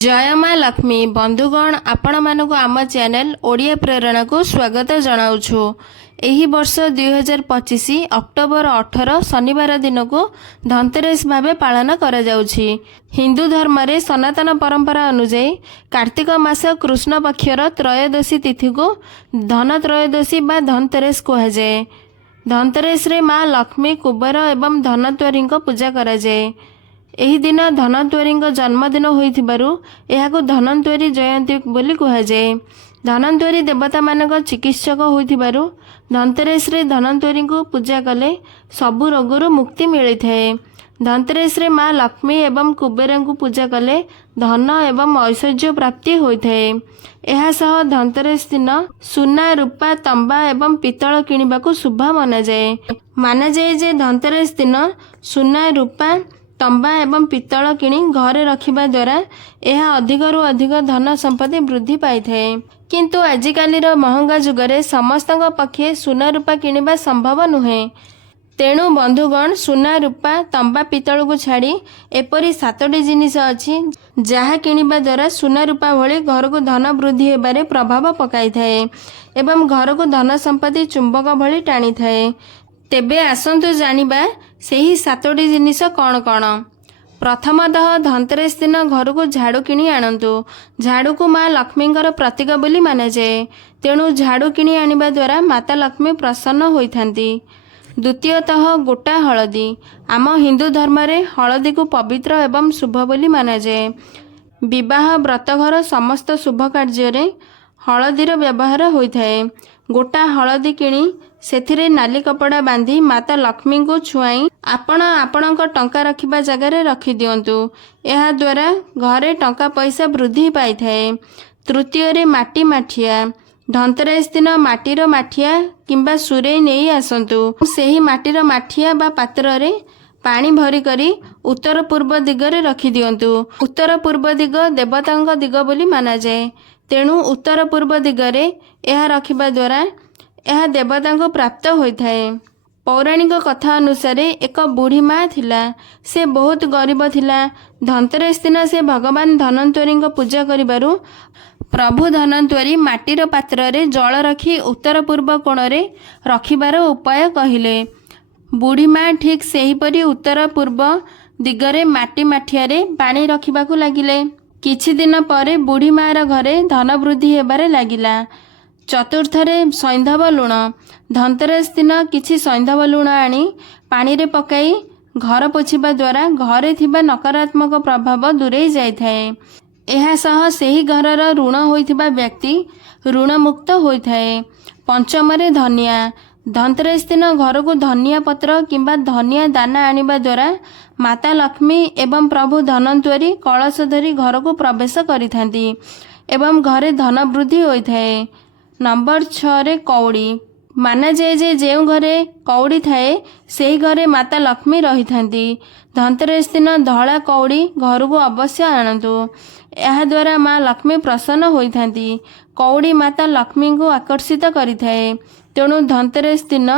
जय माँ लक्ष्मी बंधुगण आपण मानक आम चैनल ओडिया प्रेरणा को स्वागत जनाऊछु। एही वर्ष 2025 अक्टोबर 18 शनिवार दिन को धनतेरस भावे पालन करा जाउछि। हिंदू धर्म रे सनातन परंपरा अनुसार कार्तिक मास कृष्ण पक्षर त्रयोदशी तिथि को धन त्रयोदशी बा धनतेरस कहा जाए। धनतेरस रे माँ लक्ष्मी कुबेर एवं धनत्वरी पूजा करा जाए। एही दिन धनत्वरी जन्मदिन होइथिबारु एहाको धनत्वरी जयंती बोली कहा जाए। धनत्वरी देवता मानक चिकित्सक होइथिबारु धनतेरस रे धनत्वरी को पूजा कले सबु रोगरु मुक्ति मिली थाए। धनतेरस रे माँ लक्ष्मी एवं कुबेर को पूजा कले धन एवं ऐश्वर्य प्राप्ति होइथाए। एहा सह धनतेरस दिन सुना रूपा तंबा एवं पितल किनिबाकु शुभ माना जाए। माना जाए जे धनतेरस दिन सुना रूपा तंबा एवं पितल किणी घरे रखिबा द्वारा यह अधिकरु अधिक धन संपत्ति वृद्धि पाई थाए। किंतु आजिकाली महंगा जुगरे समस्त पक्षे सुना रूपा किनिबा संभव नुहे। तेणु बंधुगण सुना रूपा तंबा पितल को छाड़ी एपरी 7टी जिनिस अछि जहा किनिबा द्वारा सुना रूपा भली घर को धन वृद्धि हेबारे प्रभाव पकाई थाए एवं घर को धन संपत्ति चुंबक भली टाणी थाए। तेबे आसंतु जानिबा सेही 7टी जिनिस कौन कौन। प्रथमतः धनतेरस दिन घर को झाड़ू किणी आणंतु। झाड़ू को माँ लक्ष्मींकर प्रतीक बोली माना जाए। तेणु झाड़ू किणी आनिबा द्वारा माता लक्ष्मी प्रसन्न होइथांती। द्वितीयतः गोटा हलदी। आम हिंदू धर्म रे हलदी को पवित्र एवं शुभ बोली माना जाए। विवाह व्रतघर समस्त शुभ कार्य रे हलदीर व्यवहार होइथाए। गोटा हलदी किणी सेथिरे नाली कपड़ा बांधी माता लक्ष्मी को छुआई आपणक टंका रखिबा जगह रे रखि दियंतु। एहा द्वारा घरे टंका पैसा वृद्धि पाई थाए। तृतीय रे माटी माठिया। धनतेरस दिन माटीर माठिया किंबा सुरेई नहीं आसंतु। सेही माटीर माठिया बा पात्र रे पानी भरी करी उत्तर पूर्व दिगरे रखि दियंतु। उत्तर पूर्व दिग देवतांग दिग बोली माना जाए। तेणु उत्तर पूर्व दिगरे यह रखिबा द्वारा यह देवता को प्राप्त होइथाए। पौराणिक कथा अनुसार एक बुढ़ी माँ थिला। से बहुत गरीब थिला। धनतेरस दिन से भगवान धनत्वरी पूजा करिबारु प्रभु धनत्वरी माटीर पात्र रे जल रखी उत्तर पूर्व कोण रे रखिबार उपाय कहिले। बुढ़ी माँ ठीक सेहीपरि उत्तर पूर्व दिगरे माटी माठिया रे पानी रखिबाकु लागिले। किछि दिन परे बुढ़ी माँर घरे धन वृद्धि हेबारे लागिला। चतुर्थरे सैंधव लुण। धनतेरस दिन किछि सैंधव लुण आनी पानी रे पकाई घर पोछिबा द्वारा घरे थिबा नकारात्मक प्रभाव दूरेई जाइथाए। एहा सह सेही घरर ऋण होइथिबा व्यक्ति ऋण मुक्त होइथाए। पंचमरे धनिया। धनतेरस दिन घर को धनिया पत्र किंबा धनिया दाना आनिबा द्वारा माता लक्ष्मी एवं प्रभु धनत्वरी कलश धरी घर को प्रवेश करिथांती एवं घरे धन वृद्धि होइथाए। नंबर 6 रे कौड़ी। माना जाए जे जेउ घरे कौड़ी थाए सेही घरे माता लक्ष्मी रहिथांती। धनतेरस दिन धला कौड़ी घर को अवश्य आणंतु। एहा द्वारा माँ लक्ष्मी प्रसन्न होइथांती। कौड़ी माता लक्ष्मी को आकर्षित करिथाए। तेणु धनतेरस दिन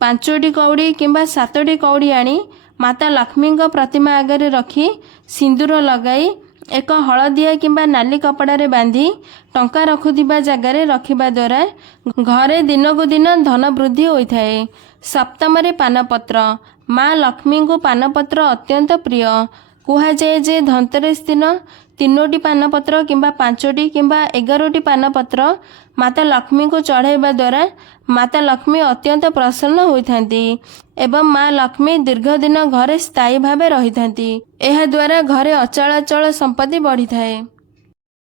5टी कौड़ी किंबा 7टी कौड़ी आनी माता लक्ष्मी प्रतिमा आगे रखी सिंदूर लगाई एक हलदिया किंबा नाली कपड़ा रे बांधी टंका रखुथिबा जगह रे रखिबा द्वारा घरे दिन को दिन धन वृद्धि होइथाए। सप्तम रे पानपत्र। माँ लक्ष्मी को पानपत्र अत्यंत प्रिय। कुहा जाए जे धनतेरस दिन 3टी पानपत्र किंबा 5टी किंबा 11टी पानपत्र माता लक्ष्मी को चढ़ाइबा द्वारा माता लक्ष्मी अत्यंत प्रसन्न होइथांती एवं माँ लक्ष्मी दीर्घ दिन घरे स्थायी भावे रहिथांती। एहा द्वारा घरे अचलाचल संपत्ति बढ़ी थाए।